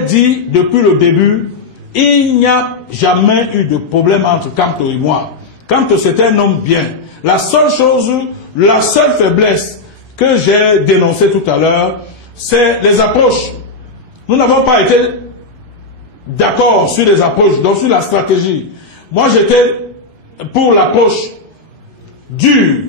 dit depuis le début, il n'y a jamais eu de problème entre Kamto et moi. Kamto, c'est un homme bien. La seule chose, la seule faiblesse que j'ai dénoncée tout à l'heure, c'est les approches. Nous n'avons pas été d'accord sur les approches, donc sur la stratégie. Moi, j'étais pour l'approche dure,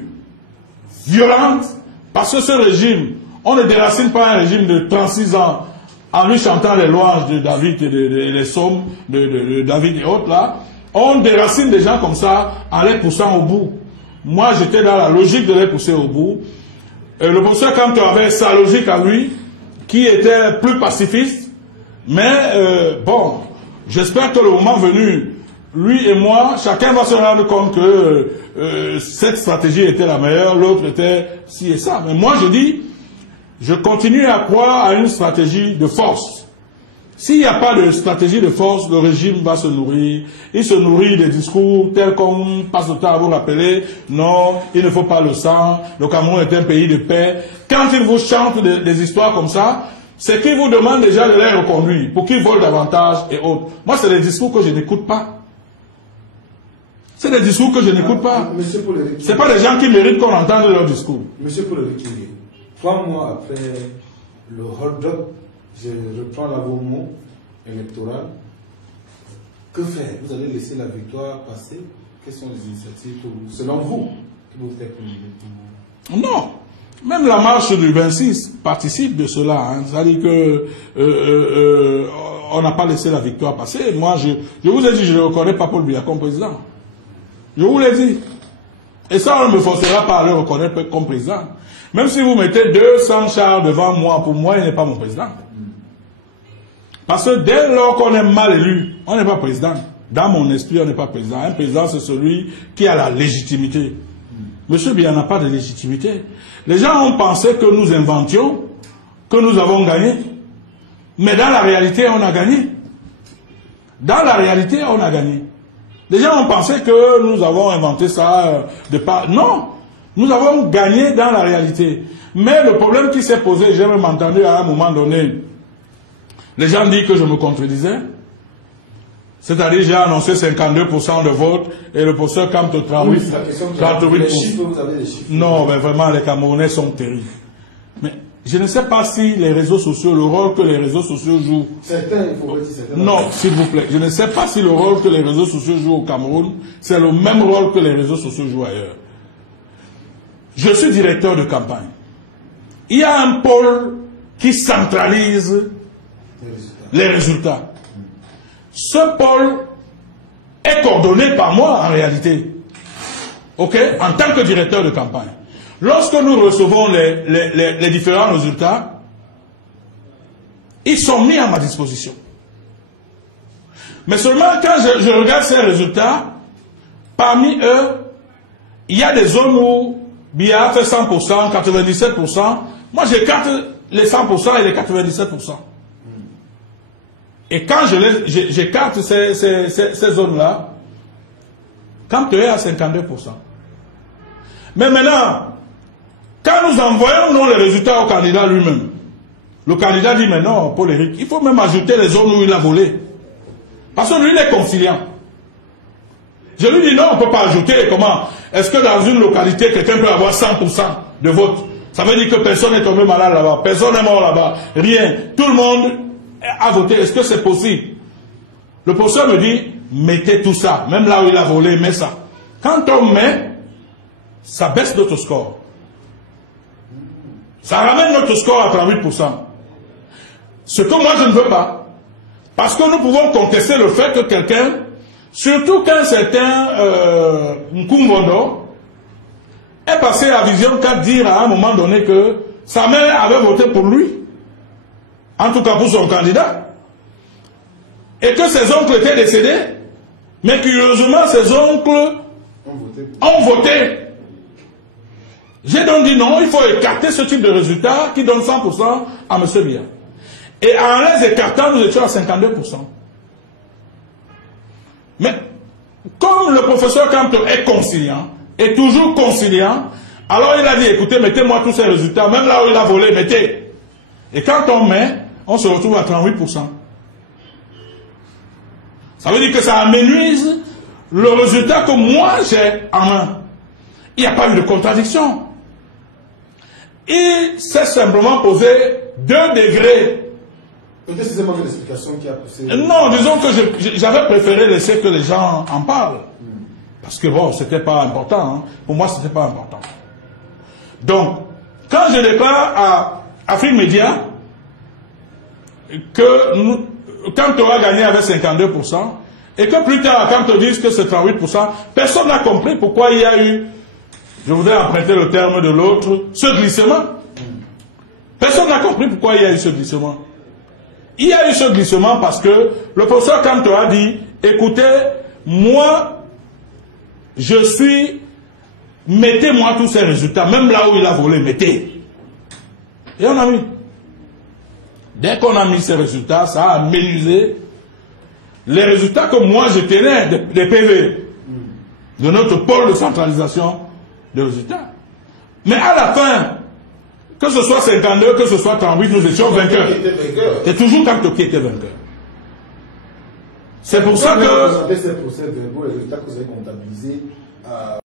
violente, parce que ce régime, on ne déracine pas un régime de 36 ans en lui chantant les louanges de David et les psaumes de David et autres là. On déracine des gens comme ça en les poussant au bout. Moi, j'étais dans la logique de les pousser au bout. Le professeur Kamto avait sa logique à lui, qui était plus pacifiste. Mais bon, j'espère que le moment venu, lui et moi, chacun va se rendre compte que cette stratégie était la meilleure, l'autre était ci et ça. Mais moi, je dis, je continue à croire à une stratégie de force. S'il n'y a pas de stratégie de force, le régime va se nourrir. Il se nourrit des discours tels qu'on passe le temps à vous rappeler. Non, il ne faut pas le sang. Le Cameroun est un pays de paix. Quand ils vous chantent des histoires comme ça, c'est qu'ils vous demandent déjà de les reconduire pour qu'ils volent davantage et autres. Moi, c'est des discours que je n'écoute pas. C'est des discours que je n'écoute pas. Ce n'est pas des gens qui méritent qu'on entende leur discours. Monsieur Polerik, 3 mois après le hold-up, je reprends là vos mots électoraux. Que faire? Vous allez laisser la victoire passer? Quelles sont les initiatives pour vous, selon vous, qui vous faites pour... Non. Même la marche du 26 participe de cela. Hein. C'est-à-dire que on n'a pas laissé la victoire passer. Moi, je vous ai dit, je ne reconnais pas Paul Biya comme président. Je vous l'ai dit. Et ça, on ne me forcera pas à le reconnaître comme président. Même si vous mettez 200 chars devant moi, pour moi, il n'est pas mon président. Parce que dès lors qu'on est mal élu, on n'est pas président. Dans mon esprit, on n'est pas président. Un président, c'est celui qui a la légitimité. Monsieur Biya n'a pas de légitimité. Les gens ont pensé que nous inventions, que nous avons gagné. Mais dans la réalité, on a gagné. Dans la réalité, on a gagné. Les gens ont pensé que nous avons inventé ça de part. Non, nous avons gagné dans la réalité. Mais le problème qui s'est posé, j'ai même entendu à un moment donné, les gens disent que je me contredisais. C'est-à-dire, j'ai annoncé 52% de vote et le professeur Kamto 38%. Les chiffres, vous avez des chiffres. Non, mais vraiment, les Camerounais sont terribles. Mais je ne sais pas si les réseaux sociaux, le rôle que les réseaux sociaux jouent... Certains, il faut dire certains. Non, s'il vous plaît. Je ne sais pas si le rôle que les réseaux sociaux jouent au Cameroun, c'est le même rôle que les réseaux sociaux jouent ailleurs. Je suis directeur de campagne. Il y a un pôle qui centralise les résultats. Ce pôle est coordonné par moi en réalité. Ok? En tant que directeur de campagne. Lorsque nous recevons les différents résultats, ils sont mis à ma disposition. Mais seulement quand je regarde ces résultats, parmi eux, il y a des zones où Biya fait 100%, 97%. Moi, j'écarte les 100% et les 97%. Et quand j'écarte ces zones-là, quand tu es à 52%. Mais maintenant, quand nous envoyons les résultats au candidat lui-même, le candidat dit, mais non, Polerik, il faut même ajouter les zones où il a volé. Parce que lui, il est conciliant. Je lui dis, non, on ne peut pas ajouter. Comment? Est-ce que dans une localité, quelqu'un peut avoir 100% de vote? Ça veut dire que personne n'est tombé malade là-bas, personne n'est mort là-bas, rien. Tout le monde a voté. Est-ce que c'est possible? Le professeur me dit, mettez tout ça. Même là où il a volé, mets ça. Quand on met, ça baisse notre score. Ça ramène notre score à 38%. Ce que moi je ne veux pas. Parce que nous pouvons contester le fait que quelqu'un, surtout qu'un certain Nkungondo, est passé à Vision 4 dire à un moment donné que sa mère avait voté pour lui. En tout cas pour son candidat. Et que ses oncles étaient décédés. Mais curieusement, ses oncles ont voté. J'ai donc dit non, il faut écarter ce type de résultat qui donne 100% à M. Biya. Et en les écartant, nous étions à 52%. Mais comme le professeur Kamto est conciliant, est toujours conciliant, alors il a dit, écoutez, mettez-moi tous ces résultats, même là où il a volé, mettez. Et quand on met, on se retrouve à 38%. Ça veut dire que ça amenuise le résultat que moi j'ai en main. Il n'y a pas eu de contradiction. Il s'est simplement posé 2 degrés. Peut-être c'est seulement une explication qui a poussé... Non, disons que j'avais préféré laisser que les gens en parlent. Parce que bon, c'était pas important. Hein. Pour moi, c'était pas important. Donc, quand je déclare à Afrique Média que Kanto a gagné avec 52%, et que plus tard, Kanto dise que c'est 38%, personne n'a compris pourquoi il y a eu, je voudrais emprunter le terme de l'autre, ce glissement. Personne n'a compris pourquoi il y a eu ce glissement. Il y a eu ce glissement parce que le professeur Kanto a dit, écoutez, moi, je suis, mettez-moi tous ces résultats, même là où il a volé, mettez. Et on a mis. Dès qu'on a mis ces résultats, ça a aménusé les résultats que moi je tenais des PV, de notre pôle de centralisation des résultats. Mais à la fin, que ce soit 52, que ce soit 38, nous étions vainqueurs. C'est toujours Kanto qui était vainqueur. C'est pour ça que... Vous avez ces procès-verbaux, les résultats que vous avez comptabilisés